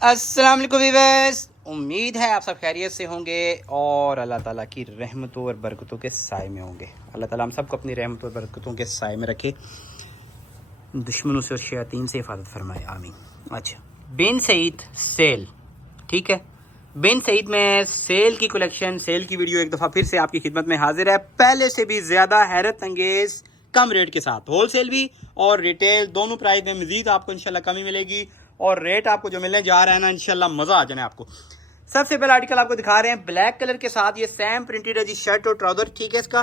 अस्सलाम वालेकुम व्यूअर्स, उम्मीद है आप सब खैरियत से होंगे और अल्लाह ताला की रहमतों और बरकतों के साए में होंगे। अल्लाह ताला हम सबको अपनी रहमतों और बरकतों के साए में रखे, दुश्मनों से और शयातीन से हिफाजत फरमाए, आमीन। अच्छा, बिन सईद सेल, ठीक है। बिन सईद में सेल की कलेक्शन, सेल की वीडियो एक दफ़ा फिर से आपकी खिदमत में हाजिर है, पहले से भी ज़्यादा हैरत अंगेज़ कम रेट के साथ। होलसेल भी और रिटेल दोनों प्राइस में मज़ीद आपको इंशाल्लाह कमी मिलेगी और रेट आपको जो मिलने जा रहा है ना, इंशाल्लाह मज़ा आ जाना है आपको। सबसे पहला आर्टिकल आपको दिखा रहे हैं ब्लैक कलर के साथ, ये सैम प्रिंटेड है जी, शर्ट और ट्राउज़र, ठीक है। इसका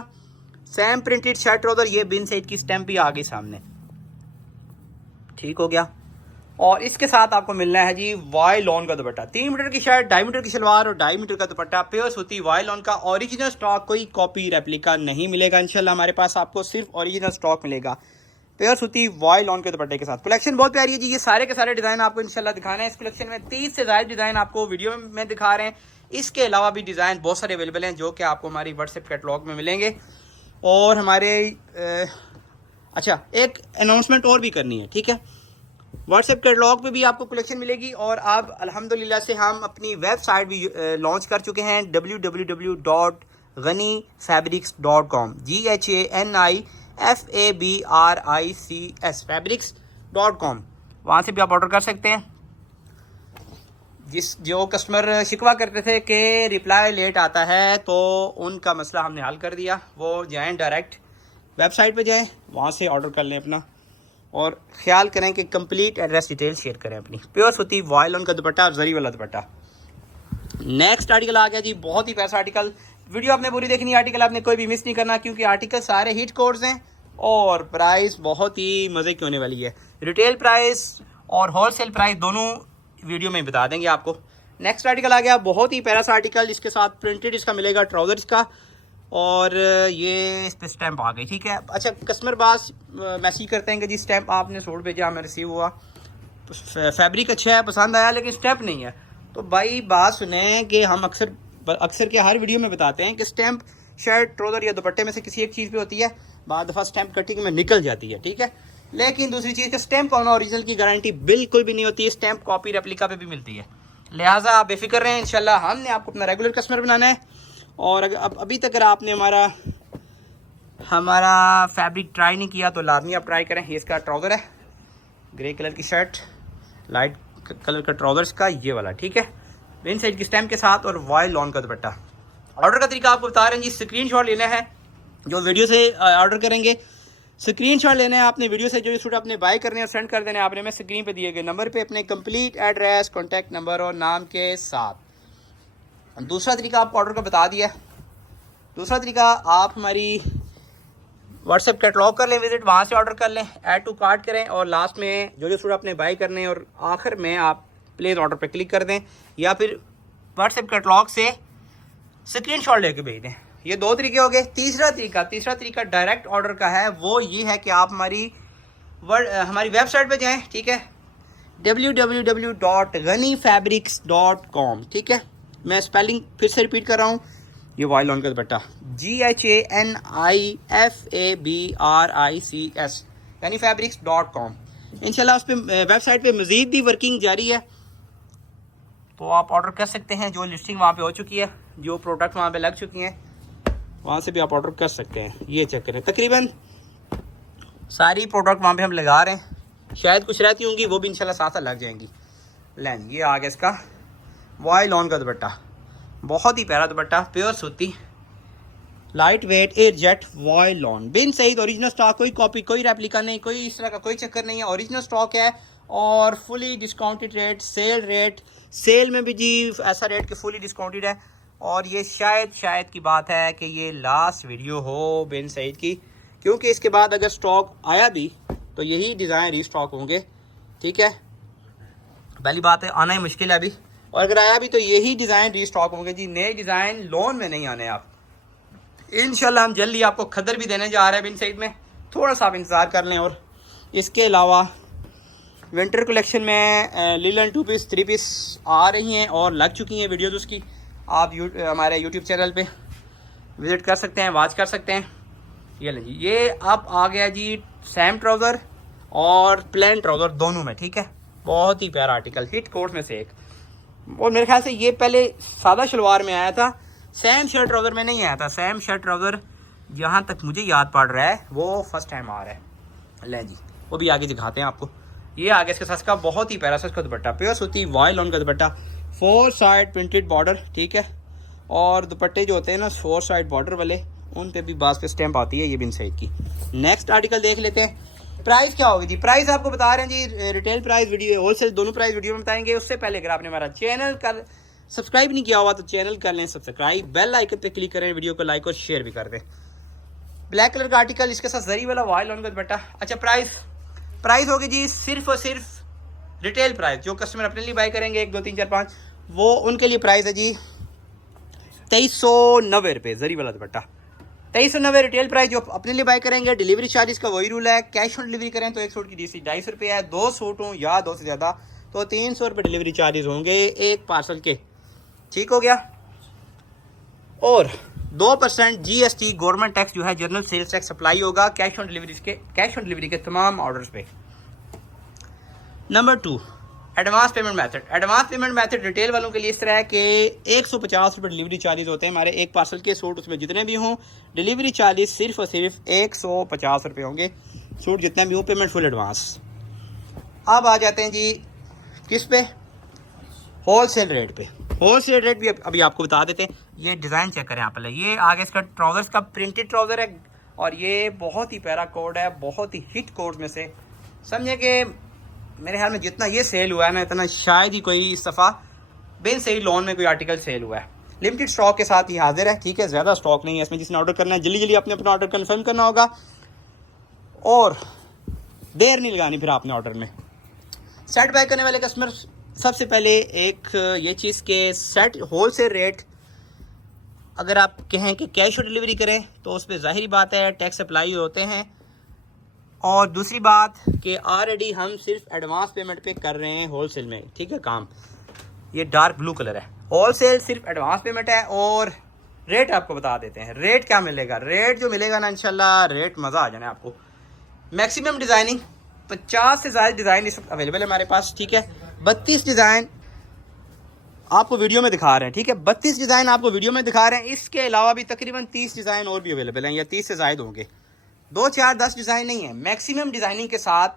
सैम प्रिंटेड शर्ट ट्राउज़र, ये बिन सईद की स्टैम्प भी आ गई सामने, ठीक हो गया। और इसके साथ आपको मिलना है जी वाई लॉन का दुपट्टा, 3 मीटर की शर्ट, 2.5 मीटर की शलवार और 2.5 मीटर का दुपट्टा, प्योर सूती वाई लॉन का ओरिजिनल स्टॉक, कोई कॉपी रेप्लिका नहीं मिलेगा इंशाल्लाह। हमारे पास आपको सिर्फ ओरिजिनल स्टॉक मिलेगा प्योर सूती वाई लॉन के दुपट्टे के साथ। कलेक्शन बहुत प्यारी है जी, ये सारे के सारे डिज़ाइन आपको इंशाल्लाह दिखाना है। इस कलेक्शन में 30 से ज़्यादा डिज़ाइन आपको वीडियो में दिखा रहे हैं। इसके अलावा भी डिज़ाइन बहुत सारे अवेलेबल हैं जो कि आपको हमारी व्हाट्सएप कैटलॉग में मिलेंगे। और हमारे अच्छा, एक अनाउंसमेंट और भी करनी है, ठीक है। व्हाट्सएप कैटलॉग पे भी आपको कलेक्शन मिलेगी और अब अल्हम्दुलिल्लाह से हम अपनी वेबसाइट भी लॉन्च कर चुके हैं, www.ghanifabrics.com, GHANIFABRICS fabrics.com। वहाँ से भी आप ऑर्डर कर सकते हैं। जो कस्टमर शिकवा करते थे कि रिप्लाई लेट आता है, तो उनका मसला हमने हल कर दिया। वो जाएँ, डायरेक्ट वेबसाइट पे जाएँ, वहाँ से ऑर्डर कर लें अपना, और ख्याल करें कि कंप्लीट एड्रेस डिटेल शेयर करें अपनी। प्योर सूती वायलॉन का दुपट्टा और जरी वाला दुपट्टा। नेक्स्ट आर्टिकल आ गया जी, बहुत ही पैसा आर्टिकल। वीडियो आपने पूरी देखनी, आर्टिकल आपने कोई भी मिस नहीं करना, क्योंकि आर्टिकल सारे हिट कोड्स हैं और प्राइस बहुत ही मज़े की होने वाली है। रिटेल प्राइस और होलसेल प्राइस दोनों वीडियो में बता देंगे आपको। नेक्स्ट आर्टिकल आ गया, बहुत ही प्यारा सा आर्टिकल, जिसके साथ प्रिंटेड इसका मिलेगा ट्राउज़र इसका, और ये इस पर स्टैंप आ गई, ठीक है। अच्छा, कस्टमर बास मैसेज करते हैं कि जी स्टैंप आपने सूट भेजा, हमें रिसीव हुआ, फैब्रिक अच्छा है, पसंद आया, लेकिन स्टैंप नहीं है। तो भाई बात सुने कि हम अक्सर के हर वीडियो में बताते हैं कि स्टैंप शर्ट ट्राउज़र या दुपट्टे में से किसी एक चीज़ पे होती है, बाद दफ़ा स्टैंप कटिंग में निकल जाती है, ठीक है। लेकिन दूसरी चीज़ का स्टैंप होना ओरिजिनल की गारंटी बिल्कुल भी नहीं होती है, स्टैंप कॉपी रेप्लिका पे भी मिलती है। लिहाजा आप बेफिक्र रहें, इंशाल्लाह हमने आपको अपना रेगुलर कस्टमर बनाना है। और अगर अभी तक आपने हमारा फैब्रिक ट्राई नहीं किया तो लाजमी आप ट्राई करें। ये इसका ट्राउज़र है, ग्रे कलर की शर्ट, लाइट कलर का ट्राउज़र इसका ये वाला, ठीक है, बिन साइड की स्टैम्प के साथ, और वाई लॉन का दुपट्टा। ऑर्डर का तरीका आपको बता रहे हैं जी, स्क्रीनशॉट लेना है जो वीडियो से ऑर्डर करेंगे, स्क्रीनशॉट लेना है आपने वीडियो से, जो सूट आपने बाय करने और सेंड कर देना है आपने, मैं स्क्रीन पे दिए गए नंबर पे अपने कंप्लीट एड्रेस, कॉन्टैक्ट नंबर और नाम के साथ। दूसरा तरीका आपको ऑर्डर का बता दिया। दूसरा तरीका, आप हमारी व्हाट्सएप कैटलॉग कर लें विजिट, वहाँ से ऑर्डर कर लें, ऐड टू कार्ट करें, और लास्ट में जो सूट आपने बाय करने हैं और आखिर में आप प्लेस ऑर्डर पे क्लिक कर दें, या फिर व्हाट्सएप कैटलॉग से स्क्रीनशॉट लेके भेज दें। ये 2 तरीके हो गए। तीसरा तरीका डायरेक्ट ऑर्डर का है, वो ये है कि आप हमारी वेबसाइट पे जाएं, ठीक है, www.ghanifabrics.com, ठीक है। मैं स्पेलिंग फिर से रिपीट कर रहा हूँ, ये वाई लॉन का दुपट्टा, GHANIFABRICS यानी fabrics.com। इंशाल्लाह उस पर वेबसाइट पे मज़ीद भी वर्किंग जारी है, तो आप ऑर्डर कर सकते हैं। जो लिस्टिंग वहाँ पे हो चुकी है, जो प्रोडक्ट वहाँ पे लग चुकी हैं, वहाँ से भी आप ऑर्डर कर सकते हैं। ये चेक करें, तकरीबन सारी प्रोडक्ट वहाँ पे हम लगा रहे हैं, शायद कुछ रहती होंगी, वो भी इंशाल्लाह साथ लग जाएंगी। लें, ये आ गया इसका वाई लॉन का दुपट्टा, बहुत ही प्यारा दुपट्टा, प्योर सूती, लाइट वेट, एयर जेट वाई lawn, Bin Saeed original stock, कोई कॉपी, कोई रेप्लिका नहीं, कोई इस तरह का कोई चक्कर नहीं है, ओरिजिनल स्टॉक है और फुली डिस्काउंटेड रेट, सेल में भी जी ऐसा रेट कि फुली डिस्काउंटेड है। और ये शायद की बात है कि ये लास्ट वीडियो हो बिन सईद की, क्योंकि इसके बाद अगर स्टॉक आया भी तो यही डिज़ाइन रीस्टॉक होंगे, ठीक है। पहली बात है, आना ही मुश्किल है अभी, और अगर आया भी तो यही डिज़ाइन रीस्टॉक होंगे जी, नए डिज़ाइन लोन में नहीं आने। आप इंशाल्लाह हम जल्दी आपको खदर भी देने जा रहे हैं बिन सईद में, थोड़ा सा आप इंतज़ार कर लें। और इसके अलावा विंटर कलेक्शन में लिलन 2 पीस 3 पीस आ रही हैं और लग चुकी हैं वीडियोज़ उसकी, आप हमारे यूट्यूब चैनल पे विज़िट कर सकते हैं, वॉच कर सकते हैं। ये लें जी, ये अब आ गया जी सैम ट्राउज़र और प्लेन ट्राउज़र दोनों में, ठीक है, बहुत ही प्यारा आर्टिकल, हिट कोट में से एक। और मेरे ख्याल से ये पहले सादा शलवार में आया था, सेम शर्ट ट्राउज़र में नहीं आया था। सेम शर्ट ट्राउज़र जहाँ तक मुझे याद पड़ रहा है वो फर्स्ट टाइम आ रहा है। ले जी, वो भी आगे दिखाते हैं आपको। ये आगे इसके साथ का बहुत ही प्यारा सा इसका दुपट्टा, प्योर सूती वॉयल लॉन का दुपट्टा, 4 साइड प्रिंटेड बॉर्डर, ठीक है। और दुपट्टे जो होते हैं ना 4 साइड बॉर्डर वाले, उन पे भी बास पे स्टैंप आती है, ये बिन सईद की। नेक्स्ट आर्टिकल देख लेते हैं। प्राइस क्या होगी जी? प्राइस आपको बता रहे हैं जी, रिटेल प्राइस वीडियो, होलसेल दोनों प्राइस वीडियो में बताएंगे। उससे पहले अगर आपने हमारा चैनल कर सब्सक्राइब नहीं किया हुआ तो चैनल कर लें सब्सक्राइब, बेल आइकन पे क्लिक करें, वीडियो को लाइक और शेयर भी कर दें। ब्लैक कलर का आर्टिकल, इसके साथ जरी वाला वॉयल लॉन का दुपट्टा। अच्छा, प्राइस होगी जी सिर्फ और सिर्फ रिटेल प्राइस, जो कस्टमर अपने लिए बाय करेंगे 1 2 3 4 5, वो उनके लिए प्राइस है जी 2390 रुपये। जरी वाला दुपट्टा 2390 रिटेल प्राइस, जो अपने लिए बाय करेंगे। डिलीवरी चार्जेस का वही रूल है, कैश ऑन डिलीवरी करें तो एक सूट की डीसी 250 रुपये है, 2 सूट हों या 2 से ज़्यादा तो 300 रुपये डिलीवरी चार्जेस होंगे एक पार्सल के, ठीक हो गया। और 2% GST गवर्नमेंट टैक्स जो है जनरल सेल्स टैक्स अप्लाई होगा कैश ऑन डिलीवरी के तमाम ऑर्डर्स पे। Number 2, advance payment method. Advance payment method retail वालों के लिए इस तरह है कि 150 रुपये डिलीवरी चार्जेस होते हैं हमारे एक पार्सल के। सूट उसमें जितने भी हों, डिलीवरी चार्जेस सिर्फ और सिर्फ 150 रुपये होंगे, सूट जितने भी हो, पेमेंट फुल एडवांस। अब आ जाते हैं जी किस पे? होलसेल रेट पे। होलसेल रेट भी अभी आपको बता देते हैं। ये डिज़ाइन चेक करें आप पहले। ये आगे इसका ट्राउज़र्स का प्रिंटेड ट्राउज़र है और ये बहुत ही प्यारा कोड है, बहुत ही हिट कोड में से। समझे कि मेरे ख्याल में जितना ये सेल हुआ है ना, इतना शायद ही कोई इस दफ़ा बिन सही लोन में कोई आर्टिकल सेल हुआ है। लिमिटेड स्टॉक के साथ ही हाजिर है, ठीक है, ज़्यादा स्टॉक नहीं है इसमें। जिसने ऑर्डर करना है जल्दी अपने अपना ऑर्डर कन्फर्म करना होगा और देर नहीं लगानी फिर आपने ऑर्डर में। सेट बाय करने वाले कस्टमर सबसे पहले एक ये चीज़ के सेट होलसेल रेट अगर आप कहें कि कैश ऑन डिलीवरी करें तो उस पर ज़ाहिरी बात है टैक्स अप्लाई होते हैं। और दूसरी बात कि ऑलरेडी हम सिर्फ एडवांस पेमेंट पे कर रहे हैं होलसेल में, ठीक है काम। ये डार्क ब्लू कलर है, होलसेल सिर्फ एडवांस पेमेंट है। और रेट आपको बता देते हैं, रेट क्या मिलेगा। रेट जो मिलेगा ना इंशाल्लाह रेट मज़ा आ जाना आपको। मैक्सिमम डिज़ाइनिंग 50 से ज़्यादा डिज़ाइन इस वक्त अवेलेबल है हमारे पास, ठीक है। 32 डिज़ाइन आपको वीडियो में दिखा रहे हैं, ठीक है। 32 डिज़ाइन आपको वीडियो में दिखा रहे हैं। इसके अलावा भी तकरीबन 30 डिज़ाइन और भी अवेलेबल हैं, या 30 से ज़ायद होंगे। 2 4 10 डिज़ाइन नहीं है, मैक्सिमम डिज़ाइनिंग के साथ।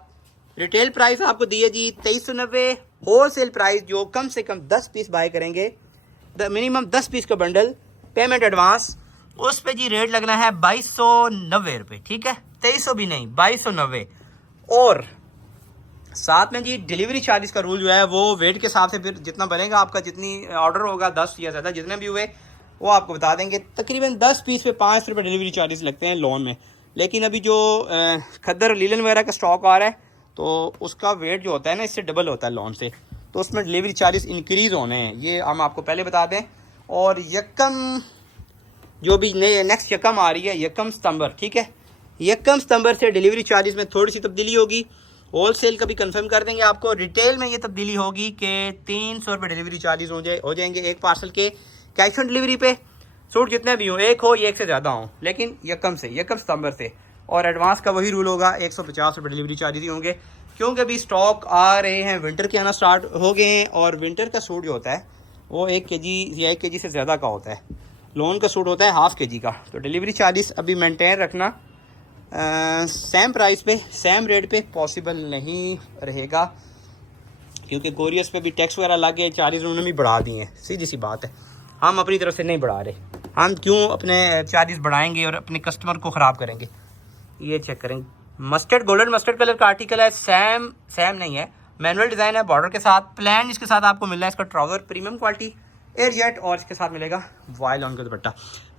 रिटेल प्राइस आपको दिए जी 2390। होलसेल प्राइस जो कम से कम 10 पीस बाय करेंगे, मिनिमम 10 पीस का बंडल, पेमेंट एडवांस, उस पर जी रेट लगना है 2290 रुपये, ठीक है। 2300 भी नहीं, 2290। और साथ में जी डिलीवरी चार्जेस का रूल जो है वो वेट के हिसाब से फिर जितना बनेगा आपका, जितनी ऑर्डर होगा 10 या ज़्यादा जितने भी हुए वो आपको बता देंगे। तकरीबन 10 पीस पे 5 रुपये डिलीवरी चार्जेस लगते हैं लोन में। लेकिन अभी जो खद्दर लीलन वगैरह का स्टॉक आ रहा है तो उसका वेट जो होता है ना इससे डबल होता है लोन से, तो उसमें डिलीवरी चार्जेस इंक्रीज़ होने हैं, ये हम आपको पहले बता दें। और यकम जो भी नेक्स्ट यकम आ रही है, यकम सितंबर, ठीक है, यकम सितंबर से डिलीवरी चार्जेस में थोड़ी सी तब्दीली होगी। होलसेल का भी कंफर्म कर देंगे आपको। रिटेल में ये तब्दीली होगी कि 300 रुपये डिलीवरी चार्जेस हो जाएंगे एक पार्सल के। कैश ऑन डिलीवरी पे सूट जितने भी हों, एक हो या एक से ज़्यादा हों, लेकिन यकम सितंबर से। और एडवांस का वही रूल होगा, 150 रुपये डिलीवरी चार्जेस ही होंगे, क्योंकि अभी स्टॉक आ रहे हैं, विंटर के आना स्टार्ट हो गए हैं। और विंटर का सूट जो होता है वो 1 kg या 1 kg से ज़्यादा का होता है, लोन का सूट होता है ½ kg का। तो डिलीवरी चार्जेस अभी मेंटेन रखना सेम प्राइस पे, सेम रेट पे पॉसिबल नहीं रहेगा, क्योंकि कोरियर्स पे भी टैक्स वगैरह लगे, चार्जेस उन्होंने भी बढ़ा दिए हैं। सीधी सी बात है, हम अपनी तरफ से नहीं बढ़ा रहे। हम क्यों अपने चार्जेस बढ़ाएंगे और अपने कस्टमर को ख़राब करेंगे। ये चेक करें, मस्टर्ड गोल्डन मस्टर्ड कलर का आर्टिकल है, सेम नहीं है, मैनुअल डिज़ाइन है बॉर्डर के साथ। प्लान इसके साथ आपको मिल रहा है इसका ट्राउज़र प्रीमियम क्वालिटी एयरजेट, और इसके साथ मिलेगा वॉयल ऑन का दुपट्टा।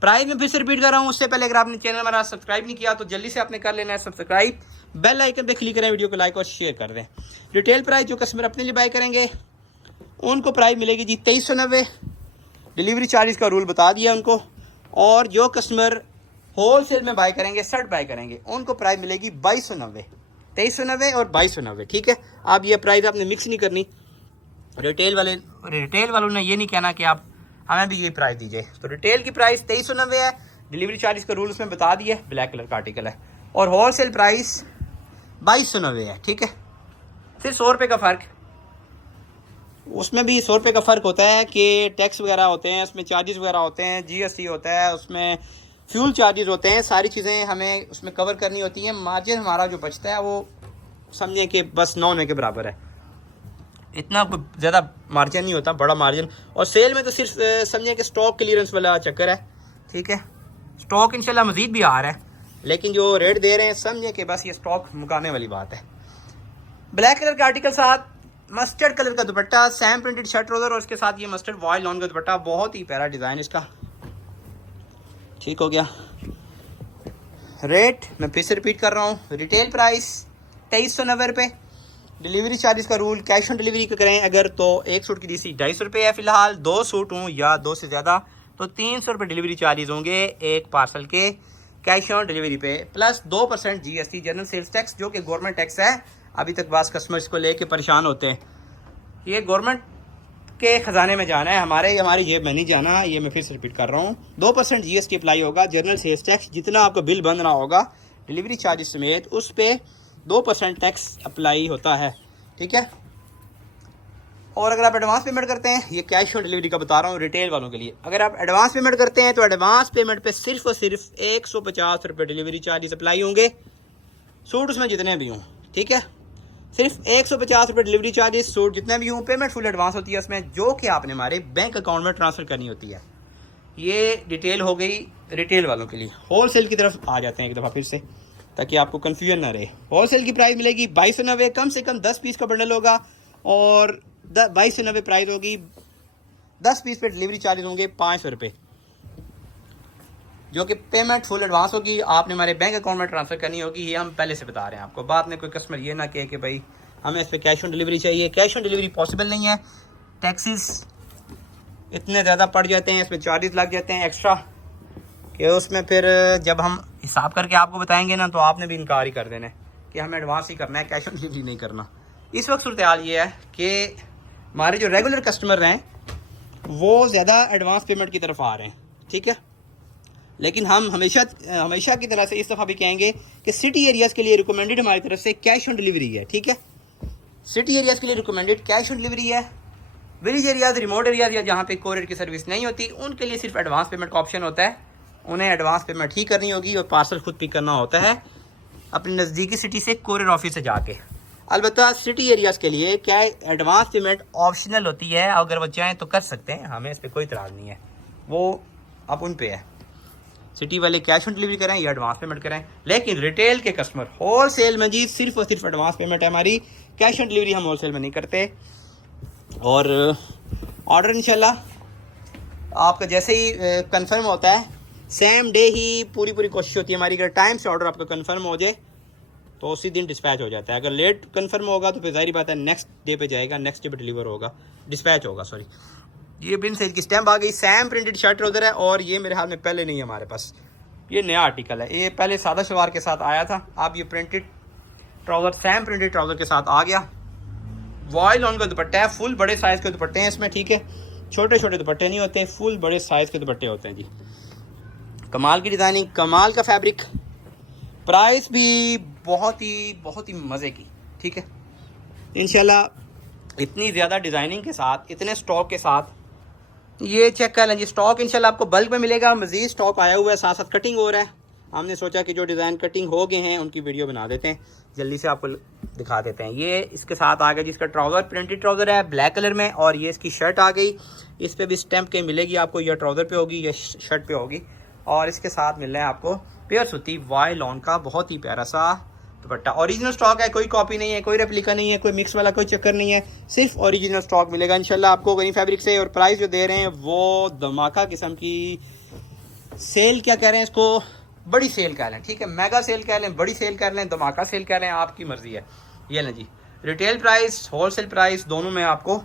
प्राइस में फिर से रिपीट कर रहा हूँ, उससे पहले अगर आपने चैनल हमारा सब्सक्राइब नहीं किया तो जल्दी से आपने कर लेना है सब्सक्राइब, बेल आइकन पे क्लिक करें, वीडियो को लाइक और शेयर कर दें। रिटेल प्राइस जो कस्टमर अपने लिए बाय करेंगे उनको प्राइस मिलेगी जी 2390। डिलीवरी चार्जेस का रूल बता दिया उनको। और जो कस्टमर होलसेल में बाय करेंगे, सेट बाय करेंगे, उनको प्राइस मिलेगी 2290। 2390 और 2290, ठीक है। आप ये प्राइस आपने मिक्स नहीं करनी। रिटेल वालों ने ये नहीं कहना कि आप हमें भी ये प्राइस दीजिए। तो रिटेल की प्राइस 2390 है, डिलीवरी चार्जेस का रूल उसमें बता दिया, ब्लैक कलर का आर्टिकल है। और होलसेल प्राइस 2290 है, ठीक है। सिर्फ 100 रुपये का फ़र्क, उसमें भी 100 रुपये का फ़र्क होता है कि टैक्स वगैरह होते हैं, उसमें चार्जेस वगैरह होते हैं, GST होता है, उसमें फ्यूल चार्जेस होते हैं, सारी चीज़ें हमें उसमें कवर करनी होती हैं। मार्जिन हमारा जो बचता है वो समझें कि बस 9 रुपये के बराबर है, इतना ज़्यादा मार्जिन नहीं होता, बड़ा मार्जिन। और सेल में तो सिर्फ समझें कि स्टॉक क्लियरेंस वाला चक्कर है, ठीक है। स्टॉक इंशाल्लाह मज़ीद भी आ रहा है, लेकिन जो रेट दे रहे हैं समझें कि बस ये स्टॉक मुकाने वाली बात है। ब्लैक कलर का आर्टिकल साथ मस्टर्ड कलर का दुपट्टा, सैम प्रिंटेड शर्ट ट्राउजर और उसके साथ ये मस्टर्ड वॉयल लॉन का दुपट्टा, बहुत ही प्यारा डिज़ाइन इसका। ठीक हो गया। रेट मैं फिर से रिपीट कर रहा हूँ, रिटेल प्राइस 2390 रुपये। डिलीवरी चार्जेस का रूल कैश ऑन डिलीवरी का करें अगर तो एक सूट की DC 250 रुपये है फ़िलहाल, 2 सूट हूँ या 2 से ज़्यादा तो 300 रुपये डिलीवरी चार्जेस होंगे एक पार्सल के कैश ऑन डिलीवरी पे, plus 2% GST general sales tax जो कि गवर्नमेंट टैक्स है। अभी तक बास कस्टमर्स को लेके परेशान होते हैं, ये गवर्नमेंट के ख़जाने में जाना है, हमारी जेब में नहीं जाना। ये मैं फिर से रिपीट कर रहा हूँ, 2% GST अप्लाई होगा, जनरल सेल्स टैक्स जितना आपका बिल बन रहा होगा डिलीवरी चार्जेस समेत उस पर 2% टैक्स अप्लाई होता है, ठीक है। और अगर आप एडवांस पेमेंट करते हैं, ये कैश ऑन डिलीवरी का बता रहा हूँ रिटेल वालों के लिए, अगर आप एडवांस पेमेंट करते हैं तो एडवांस पेमेंट पे सिर्फ और सिर्फ 150 रुपये डिलीवरी चार्जेस अप्लाई होंगे, सूट उसमें जितने भी हों, ठीक है। सिर्फ 150 रुपये डिलीवरी चार्जेस, सूट जितने भी हों, पेमेंट फुल एडवांस होती है उसमें, जो कि आपने हमारे बैंक अकाउंट में ट्रांसफ़र करनी होती है। ये डिटेल हो गई रिटेल वालों के लिए। होल सेल की तरफ आ जाते हैं एक दफ़ा फिर से, ताकि आपको कन्फ्यूजन ना रहे। होल सेल की प्राइस मिलेगी 2290, कम से कम 10 पीस का बंडल होगा और 2290 प्राइस होगी। 10 पीस पे डिलीवरी चार्जेस होंगे 500 रुपये, जो कि पेमेंट फुल एडवांस होगी, आपने हमारे बैंक अकाउंट में ट्रांसफ़र करनी होगी। ये हम पहले से बता रहे हैं आपको, बाद में कोई कस्टमर ये ना कहे कि भाई हमें इस पर कैश ऑन डिलीवरी चाहिए। कैश ऑन डिलीवरी पॉसिबल नहीं है, टैक्सेस इतने ज़्यादा पड़ जाते हैं, इसमें चार्जेस लग जाते हैं एक्स्ट्रा कि उसमें फिर जब हम हिसाब करके आपको बताएंगे ना तो आपने भी इनकार ही कर देना है कि हमें एडवांस ही करना है, कैश ऑन डिलीवरी नहीं करना। इस वक्त सूरत हाल ये है कि हमारे जो रेगुलर कस्टमर हैं वो ज़्यादा एडवांस पेमेंट की तरफ आ रहे हैं, ठीक है। लेकिन हम हमेशा की तरह से इस दफ़ा भी कहेंगे कि सिटी एरियाज़ के लिए रिकमेंडेड हमारी तरफ से कैश ऑन डिलीवरी है, ठीक है। सिटी एरियाज़ के लिए रिकमेंडेड कैश ऑन डिलीवरी है। विलेज एरियाज़, रिमोट एरियाज़ या जहाँ पे कोरियर की सर्विस नहीं होती, उनके लिए सिर्फ एडवांस पेमेंट का ऑप्शन होता है। उन्हें एडवांस पेमेंट ही करनी होगी और पार्सल खुद पिक करना होता है अपनी नज़दीकी सिटी से कोरियर ऑफिस से जाके। अलबत्ता सिटी एरियाज़ के लिए क्या एडवांस पेमेंट ऑप्शनल होती है, अगर वो चाहें तो कर सकते हैं, हमें इस पर कोई इतराज़ नहीं है, वो अब उन पे है। सिटी वाले कैश ऑन डिलीवरी करें या एडवांस पेमेंट करें, लेकिन रिटेल के कस्टमर होल सेल में जी सिर्फ और सिर्फ एडवांस पेमेंट है हमारी, कैश ऑन डिलीवरी हम होल सेल में नहीं करते। और ऑर्डर इंशाल्लाह आपका जैसे ही कंफर्म होता है, सेम डे ही पूरी कोशिश होती है हमारी, अगर टाइम से ऑर्डर आपका कंफर्म हो जाए तो उसी दिन डिस्पैच हो जाता है। अगर लेट कंफर्म होगा तो फिर जाहिर बात है नेक्स्ट डे पे जाएगा, नेक्स्ट डे पे डिलीवर होगा, डिस्पैच होगा, सॉरी। ये बिन सेल की स्टैम्प आ गई, सैम प्रिंटेड शर्ट ट्राउजर है और ये मेरे हाल में पहले नहीं है हमारे पास, ये नया आर्टिकल है। ये पहले सादा शलवार के साथ आया था, अब ये printed trouser Sam printed trouser के साथ आ गया। वॉयल ऑन का दुपट्टा है, फुल बड़े साइज़ के दुपट्टे हैं इसमें, ठीक है। छोटे छोटे दुपट्टे नहीं होते, फुल बड़े साइज़ के दुपट्टे होते हैं जी। कमाल की डिज़ाइनिंग, कमाल का फैब्रिक, प्राइस भी बहुत ही मज़े की, ठीक है। इंशाल्लाह इतनी ज़्यादा डिज़ाइनिंग के साथ, इतने स्टॉक के साथ, ये चेक कर लें जी। स्टॉक इंशाल्लाह आपको बल्क में मिलेगा, मज़ीद स्टॉक आया हुआ है, साथ साथ कटिंग हो रहा है। हमने सोचा कि जो डिज़ाइन कटिंग हो गए हैं उनकी वीडियो बना देते हैं, जल्दी से आपको दिखा देते हैं। ये इसके साथ आ गया जिसका ट्राउज़र प्रिंटेड ट्राउज़र है ब्लैक कलर में, और ये इसकी शर्ट आ गई, इस पर भी स्टैम्प के मिलेगी आपको, या ट्राउज़र पे होगी या शर्ट पे होगी। और इसके साथ मिल रहा है आपको पेयर सूती वॉयल ऑन का बहुत ही प्यारा सा दुपट्टा। ओरिजिनल स्टॉक है, कोई कॉपी नहीं है, कोई रेप्लिका नहीं है, कोई मिक्स वाला कोई चक्कर नहीं है, सिर्फ ओरिजिनल स्टॉक मिलेगा इंशाल्लाह आपको गनी फैब्रिक से। और प्राइस जो दे रहे हैं वो धमाका किस्म की सेल, क्या कह रहे हैं इसको, बड़ी सेल कह लें, ठीक है। मेगा सेल कह लें, बड़ी सेल कह लें, धमाका सेल कह लें, आपकी मर्जी है। ये लें जी, retail price, wholesale price, दोनों में आपको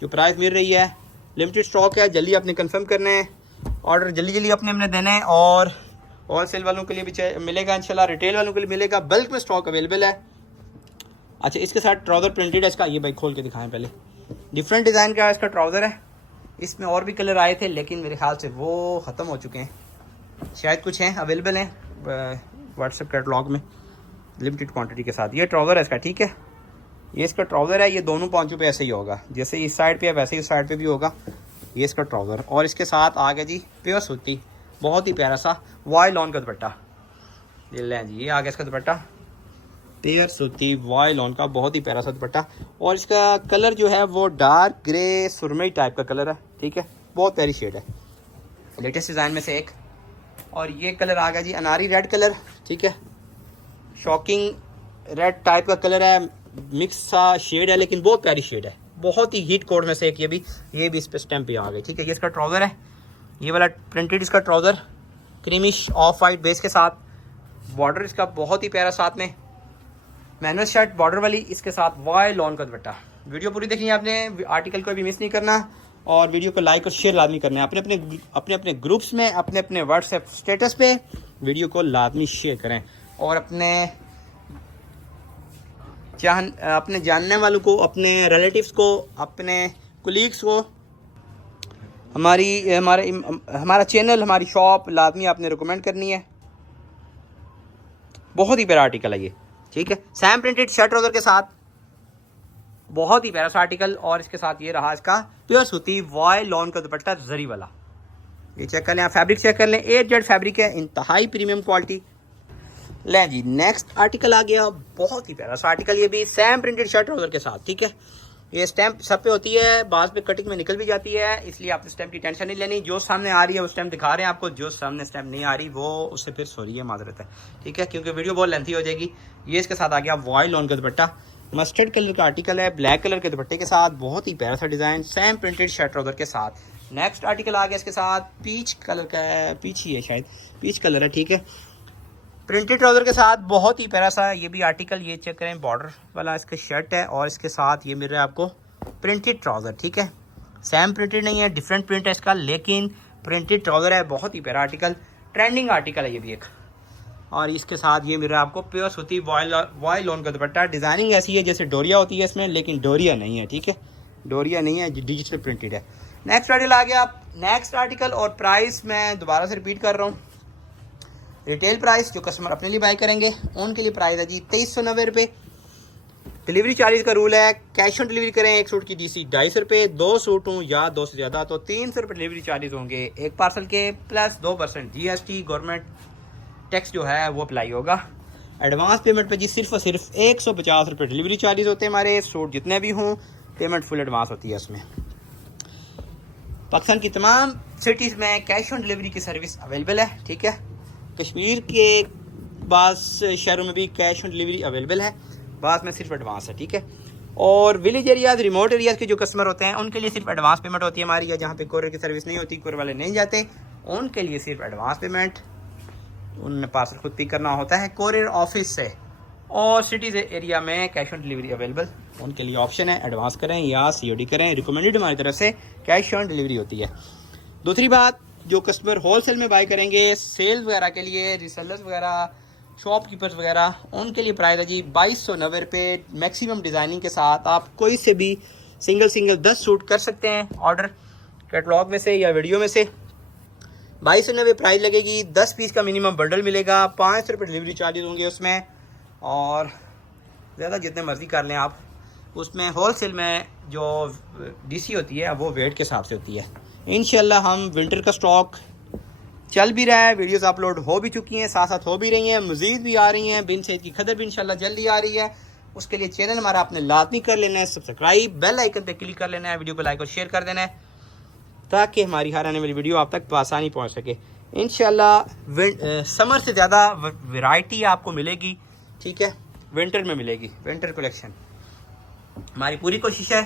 जो प्राइस मिल रही है। लिमिटेड स्टॉक है, जल्दी आपने कन्फर्म करना है, ऑर्डर जल्दी अपने हमने देना है। और होल सेल वालों के लिए भी मिलेगा इंशाल्लाह, रिटेल वालों के लिए मिलेगा, बल्क में स्टॉक अवेलेबल है। अच्छा, इसके साथ ट्राउज़र प्रिंटेड है इसका, ये भाई खोल के दिखाएं पहले। डिफरेंट डिज़ाइन का इसका ट्राउज़र है, इसमें और भी कलर आए थे लेकिन मेरे ख्याल से वो ख़त्म हो चुके हैं, शायद कुछ हैं अवेलेबल हैं व्हाट्सएप कैटलॉग में लिमिटेड क्वांटिटी के साथ। ये ट्राउज़र है इसका, ठीक है। ये इसका ट्राउज़र है, ये दोनों पांचों पे ऐसे ही होगा, जैसे इस साइड पे है वैसे ही इस साइड पे भी होगा। ये इसका ट्राउज़र और इसके साथ आ गया जी प्योर सूती, बहुत ही प्यारा सा वाई लॉन का दुपट्टा। ये लें जी, ये आ गया इसका दुपट्टा प्योर सूती वाई लॉन का, बहुत ही प्यारा सा दुपट्टा। और इसका कलर जो है वो डार्क ग्रे सुरमई टाइप का कलर है, ठीक है, बहुत प्यारी शेड है, लेटेस्ट डिज़ाइन में से एक। और ये कलर आ गया जी अनारी रेड कलर, ठीक है, शॉकिंग रेड टाइप का कलर है, मिक्स सा शेड है लेकिन बहुत प्यारी शेड है, बहुत ही हीट कोड में से एक। ये भी इस पे स्टैम्प पे आ गई, ठीक है। ये इसका ट्राउज़र है, ये वाला प्रिंटेड इसका trouser creamish of white base के साथ, बॉर्डर इसका बहुत ही प्यारा, साथ में मैनुअल शर्ट बॉर्डर वाली, इसके साथ वाई लॉन का दुपट्टा। वीडियो पूरी देखनी है आपने, आर्टिकल को भी मिस नहीं करना और वीडियो को लाइक और शेयर लाजमी करना है अपने अपने ग्रुप्स में, अपने अपने व्हाट्सएप स्टेटस पे वीडियो को लाजमी शेयर करें और अपने जानने वालों को, अपने रिलेटिव्स को, अपने कुलीग्स को हमारा चैनल, हमारी शॉप लाजमी आपने रिकमेंड करनी है। बहुत ही प्यारा आर्टिकल है ये, ठीक है, सैम प्रिंटेड शर्ट ट्राउजर के साथ, बहुत ही प्यारा सा आर्टिकल। और इसके साथ ये रहा इसका प्योर सूती वाई लॉन का दुपट्टा जरी वाला। ये चेक कर लें आप, फैब्रिक चेक कर लें, A-Z फैब्रिक है, इंतहाई प्रीमियम क्वालिटी। लें जी, नेक्स्ट आर्टिकल आ गया, बहुत ही प्यारा सा आर्टिकल, ये भी सैम प्रिंटेड शर्ट ट्राउजर के साथ, ठीक है। ये स्टैम्प सब पे होती है, बाद पे कटिंग में निकल भी जाती है, इसलिए आपने स्टैम्प की टेंशन नहीं लेनी। जो सामने आ रही है वो स्टैम्प दिखा रहे हैं आपको, जो सामने स्टैम्प नहीं आ रही वो उससे फिर सॉरी है, माजरत है, ठीक है, क्योंकि वीडियो बहुत लेंथी हो जाएगी। ये इसके साथ आ गया वाई लॉन का दुपट्टा, मस्टर्ड कलर का आर्टिकल है, ब्लैक कलर के दुपट्टे के साथ, बहुत ही प्यारा सा design, Sam printed shirt trouser के साथ। नेक्स्ट आर्टिकल आ गया इसके साथ पीच कलर का है, पीच ही है शायद, पीच कलर है, ठीक है, प्रिंटेड ट्राउजर के साथ, बहुत ही प्यारा सा ये भी आर्टिकल। ये चेक करें, बॉर्डर वाला इसका शर्ट है और इसके साथ ये मिल रहा है आपको प्रिंटेड ट्राउजर, ठीक है, सैम प्रिंटेड नहीं है, डिफरेंट प्रिंट है इसका, लेकिन प्रिंटेड ट्राउजर है, बहुत ही प्यारा आर्टिकल, ट्रेंडिंग आर्टिकल है ये भी एक। और इसके साथ ये मिल रहा है आपको प्योर सूती वाई लॉन का दुपट्टा। डिज़ाइनिंग ऐसी है जैसे डोरिया होती है इसमें, लेकिन डोरिया नहीं है, ठीक है, डोरिया नहीं है, डिजिटल प्रिंटेड है। नेक्स्ट आर्टिकल आ गया, नेक्स्ट आर्टिकल, और प्राइस मैं दोबारा से रिपीट कर रहा हूँ, रिटेल प्राइस जो कस्टमर अपने लिए बाय करेंगे उनके लिए प्राइस है जी 2390 रुपये। डिलीवरी चार्जेस का रूल है, कैश ऑन डिलीवरी करें एक सूट की DC 250 रुपये, 2 सूट हों या 2 से ज़्यादा तो 300 रुपये डिलीवरी चार्जेस होंगे एक पार्सल के, प्लस 2% GST गवर्नमेंट टैक्स जो है वो अप्लाई होगा। एडवांस पेमेंट पे जी सिर्फ और सिर्फ 150 रुपये डिलीवरी चार्जेस होते हैं हमारे, सूट जितने भी हों पेमेंट फुल एडवांस होती है इसमें। पाकिस्तान की तमाम सिटीज़ में कैश ऑन डिलीवरी की सर्विस अवेलेबल है, ठीक है, कश्मीर के बाद शहरों में भी कैश ऑन डिलीवरी अवेलेबल है, बाद में सिर्फ एडवांस है, ठीक है। और विलेज एरियाज, रिमोट एरियाज के जो कस्टमर होते हैं उनके लिए सिर्फ एडवांस पेमेंट होती है हमारी, या जहाँ पे कोरियर की सर्विस नहीं होती, कोरियर वाले नहीं जाते, उनके लिए सिर्फ एडवांस पेमेंट, उन्हें पार्सल खुद पिक करना होता है कोरियर ऑफिस से। और सिटीज़ एरिया में कैश ऑन डिलीवरी अवेलेबल, उनके लिए ऑप्शन है एडवांस करें या COD करें, रिकमेंडेड हमारी तरफ से कैश ऑन डिलीवरी होती है। दूसरी बात, जो कस्टमर होलसेल में बाय करेंगे सेल वगैरह के लिए, रीसेलर्स वगैरह, शॉपकीपर्स वगैरह, उनके लिए प्राइस है जी 2290 रुपये, मैक्सिमम डिज़ाइनिंग के साथ। आप कोई से भी सिंगल 10 सूट कर सकते हैं ऑर्डर, कैटलॉग में से या वीडियो में से। 2290 प्राइस लगेगी, 10 पीस का मिनिमम बंडल मिलेगा, 500 रुपये डिलीवरी चार्जेस होंगे उसमें, और ज़्यादा जितने मर्ज़ी कर लें आप। उसमें होलसेल में जो DC होती है वो वेट के हिसाब से होती है। इंशाल्लाह हम विंटर का स्टॉक चल भी रहा है, वीडियोस अपलोड हो भी चुकी हैं, साथ साथ हो भी रही हैं, मज़ीद भी आ रही हैं, बिन सैद की खदर भी इंशाल्लाह जल्दी आ रही है। उसके लिए चैनल हमारा आपने लाजमी कर लेना है सब्सक्राइब, बेल आइकन पे क्लिक कर लेना है, वीडियो को लाइक और शेयर कर देना है ताकि हमारी हर आने वाली वीडियो आप तक आसानी पहुँच सके। इंशाल्लाह समर से ज़्यादा वैरायटी आपको मिलेगी, ठीक है, विंटर में मिलेगी, विंटर कलेक्शन। हमारी पूरी कोशिश है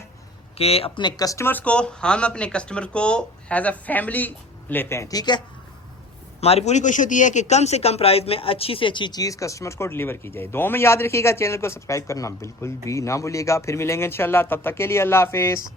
कि हम अपने कस्टमर को एज अ फैमिली लेते हैं, ठीक है। हमारी पूरी कोशिश होती है कि कम से कम प्राइस में अच्छी से अच्छी चीज़ कस्टमर्स को डिलीवर की जाए। दुआ में याद रखिएगा, चैनल को सब्सक्राइब करना बिल्कुल भी ना भूलिएगा। फिर मिलेंगे इंशाल्लाह, तब तक के लिए अल्लाह हाफिज़।